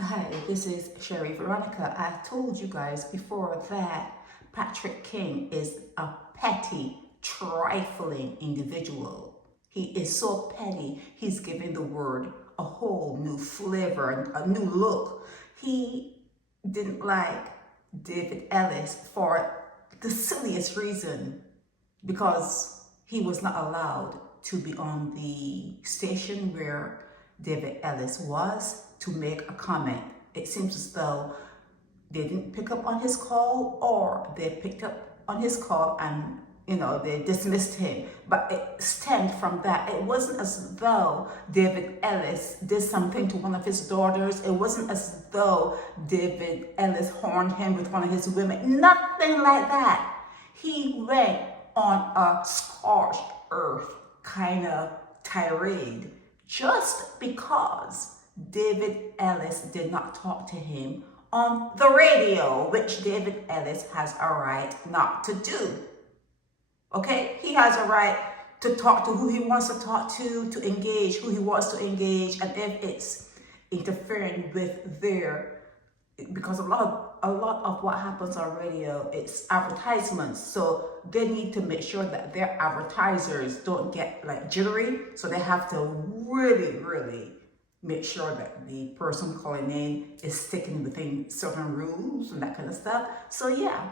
Hi, this is Sherry Veronica. I told you guys before that Patrick King is a petty, trifling individual. He is so petty, he's giving the word a whole new flavor, a new look. He didn't like David Ellis for the silliest reason, because he was not allowed to be on the station where David Ellis was to make a comment. It seems as though they didn't pick up on his call, or they picked up on his call and they dismissed him. But it stemmed from that. It wasn't as though David Ellis did something to one of his daughters. It wasn't as though David Ellis horned him with one of his women. Nothing like that. He went on a scorched earth kind of tirade just because David Ellis did not talk to him on the radio, which David Ellis has a right not to do. Okay? He has a right to talk to who he wants to talk to engage who he wants to engage, and if it's interfering with their, because a lot of what happens on radio, it's advertisements, so they need to make sure that their advertisers don't get like jittery, so they have to really make sure that the person calling in is sticking within certain rules and that kind of stuff. So yeah,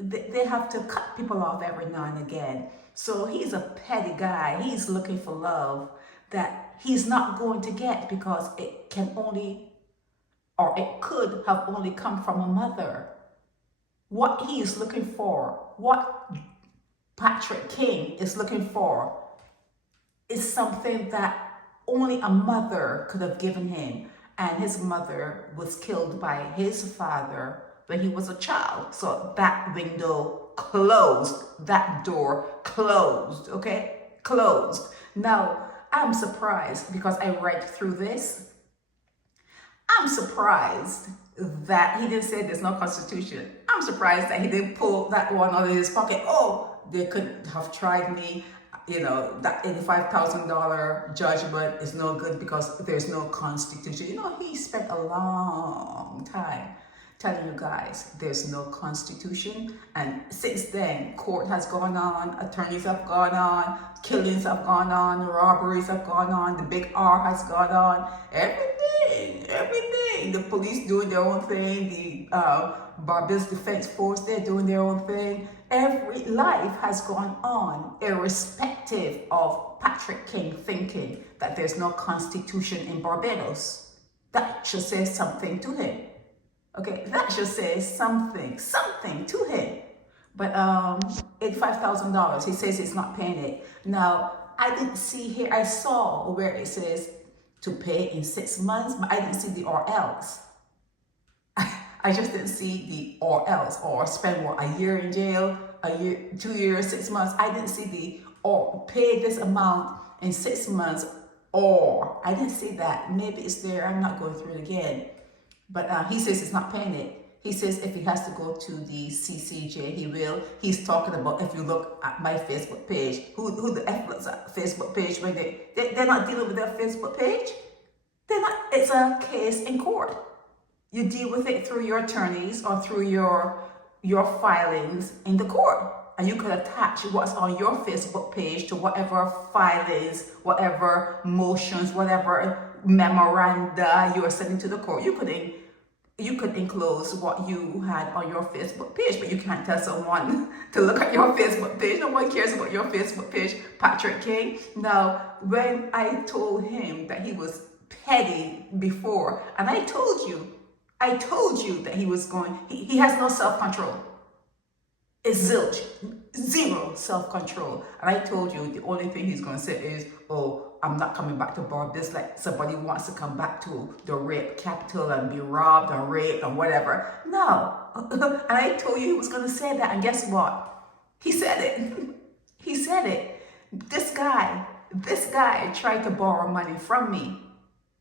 they have to cut people off every now and again. So he's a petty guy. He's looking for love that he's not going to get, because it can only, or it could have only come from a mother. What he is looking for, what Patrick King is looking for, is something that only a mother could have given him. And his mother was killed by his father when he was a child. So that window closed, that door closed, okay? Closed. Now, I'm surprised because I read through this. I'm surprised that he didn't say there's no constitution. I'm surprised that he didn't pull that one out of his pocket. Oh, they could have tried me. That $85,000 judgment is no good because there's no constitution. He spent a long time telling you guys there's no constitution. And since then, court has gone on, attorneys have gone on, killings have gone on, robberies have gone on, the big R has gone on, everything. The police doing their own thing, the Barbados Defense Force, they're doing their own thing. Every life has gone on, irrespective of Patrick King thinking that there's no constitution in Barbados. That should say something to him. Okay, that should say something to him. But $85,000, he says he's not paying it. Now, I didn't see here, I saw where it says to pay in 6 months, but I didn't see the or else. I just didn't see the or else, or spend a year in jail, a year, 2 years, 6 months. I didn't see the or pay this amount in 6 months, or I didn't see that. Maybe it's there, I'm not going through it again. But he says he's not paying it. He says if he has to go to the CCJ, he will. He's talking about, if you look at my Facebook page, who the F looks at Facebook page when they're not dealing with their Facebook page? They're not. It's a case in court. You deal with it through your attorneys or through your filings in the court. And you could attach what's on your Facebook page to whatever filings, whatever motions, whatever memoranda you are sending to the court. You could enclose what you had on your Facebook page, but you can't tell someone to look at your Facebook page. No one cares about your Facebook page, Patrick King. Now, when I told him that he was petty before, and I told you that he was going, he has no self-control. It's zilch, zero self-control. And I told you the only thing he's going to say is, oh, I'm not coming back to Barbados, like somebody wants to come back to the rape capital and be robbed or raped or whatever. No. And I told you he was going to say that, and guess what? He said it. He said it. This guy tried to borrow money from me.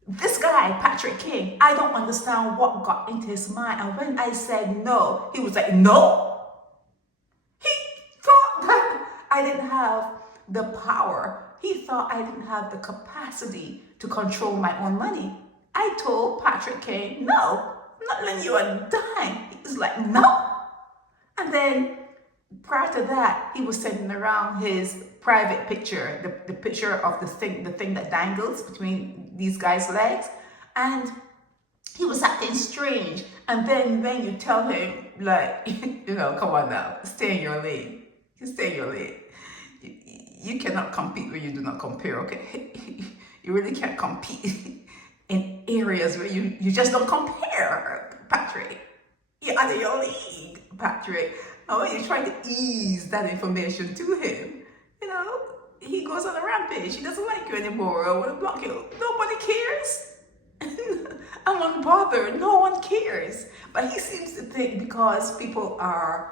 This guy, Patrick King, I don't understand what got into his mind. And when I said no, he was like, no. He thought that I didn't have the power. He thought I didn't have the capacity to control my own money. I told Patrick King, no, I'm not lending you a dime. He was like, no. And then prior to that, he was sending around his private picture, the picture of the thing that dangles between these guys' legs. And he was acting strange. And then when you tell him, like, come on now, stay in your lane. You stay in your lane. You cannot compete where you do not compare, okay? You really can't compete in areas where you just don't compare, Patrick. You're out of your league, Patrick. And when you try to ease that information to him, he goes on a rampage. He doesn't like you anymore. I want to block you. Nobody cares. I'm unbothered. No one cares. But he seems to think because people are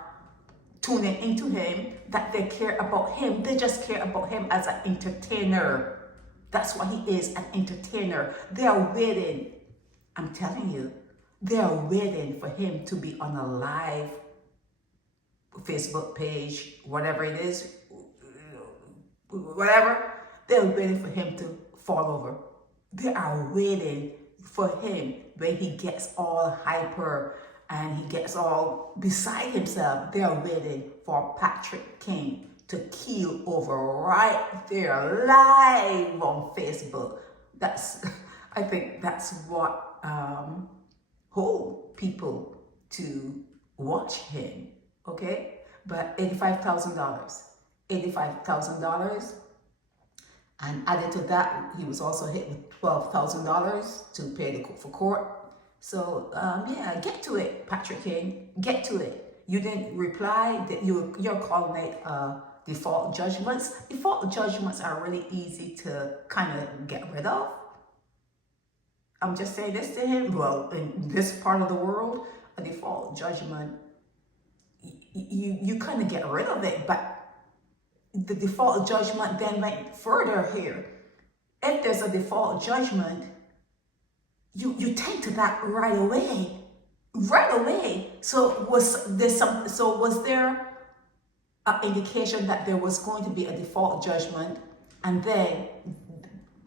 tuning into him that they care about him. They just care about him as an entertainer. That's what he is, an entertainer. They are waiting. I'm telling you, they are waiting for him to be on a live Facebook page, whatever it is, whatever. They're waiting for him to fall over. They are waiting for him when he gets all hyper and he gets all beside himself. They are waiting for Patrick King to keel over right there live on Facebook. I think that's what hold people to watch him, okay? But $85,000, and added to that, he was also hit with $12,000 to pay for court. So yeah, get to it, Patrick King, get to it. You didn't reply. That you're calling it default judgments. Default judgments are really easy to kind of get rid of. I'm just saying this to him. Well, in this part of the world, a default judgment, you kind of get rid of it, but the default judgment then went further here. If there's a default judgment, you tend to that right away. So was there an indication that there was going to be a default judgment, and then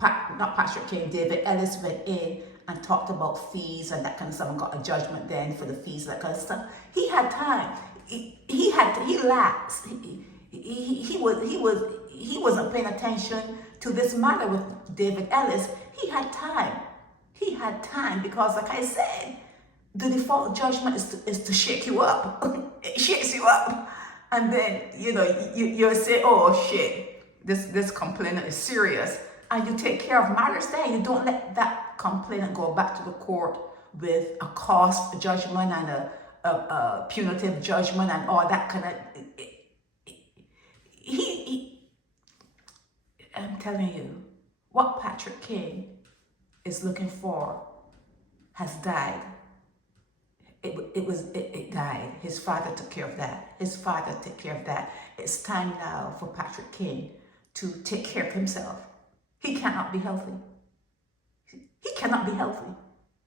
not Patrick King, David Ellis went in and talked about fees and that kind of stuff and got a judgment then for the fees, that kind of stuff. He had time. He lapsed. He wasn't paying attention to this matter with David Ellis. He had time because, like I said, the default judgment is to shake you up. It shakes you up, and then you say, oh shit, this complainant is serious, and you take care of matters there. You don't let that complainant go back to the court with a cost judgment and a punitive judgment and all that kind of. I'm telling you, what Patrick King is looking for has died. It died. His father took care of that. It's time now for Patrick King to take care of himself. He cannot be healthy.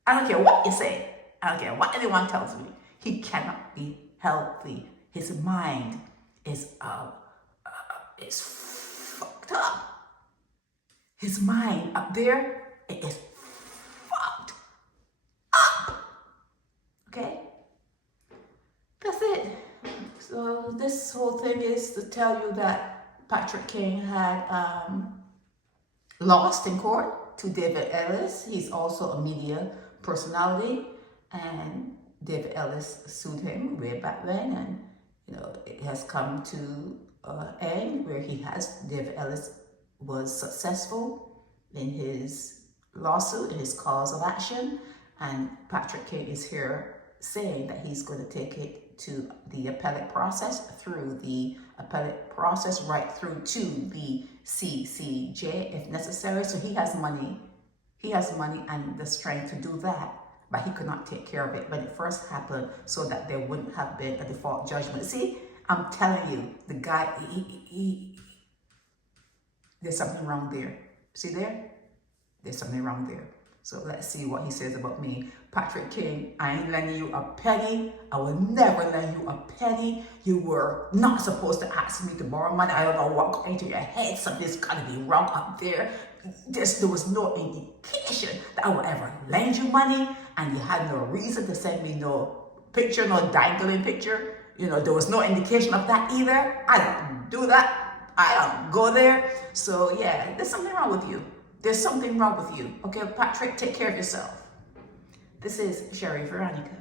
I don't care what you say. I don't care what anyone tells me. He cannot be healthy. His mind is fucked up. His mind up there, it is fucked up. Okay? That's it. So this whole thing is to tell you that Patrick King had lost in court to David Ellis. He's also a media personality, and David Ellis sued him way back then, and it has come to an end where David Ellis was successful in his lawsuit, in his cause of action, and Patrick King is here saying that he's going to take it to the appellate process, right through to the CCJ if necessary. So he has money and the strength to do that, but he could not take care of it when it first happened, so that there wouldn't have been a default judgment. See, I'm telling you, the guy, there's something wrong there. See there? There's something wrong there. So let's see what he says about me. Patrick King, I ain't lending you a penny. I will never lend you a penny. You were not supposed to ask me to borrow money. I don't know what got into your head. Something's gotta be wrong up there. there was no indication that I would ever lend you money, and you had no reason to send me no picture, no dangling picture. There was no indication of that either. I don't do that. I don't go there. So yeah, there's something wrong with you. There's something wrong with you. Okay, Patrick, take care of yourself. This is Sherry Veronica.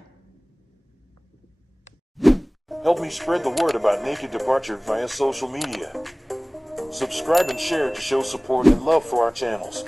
Help me spread the word about Naked Departure via social media. Subscribe and share to show support and love for our channels.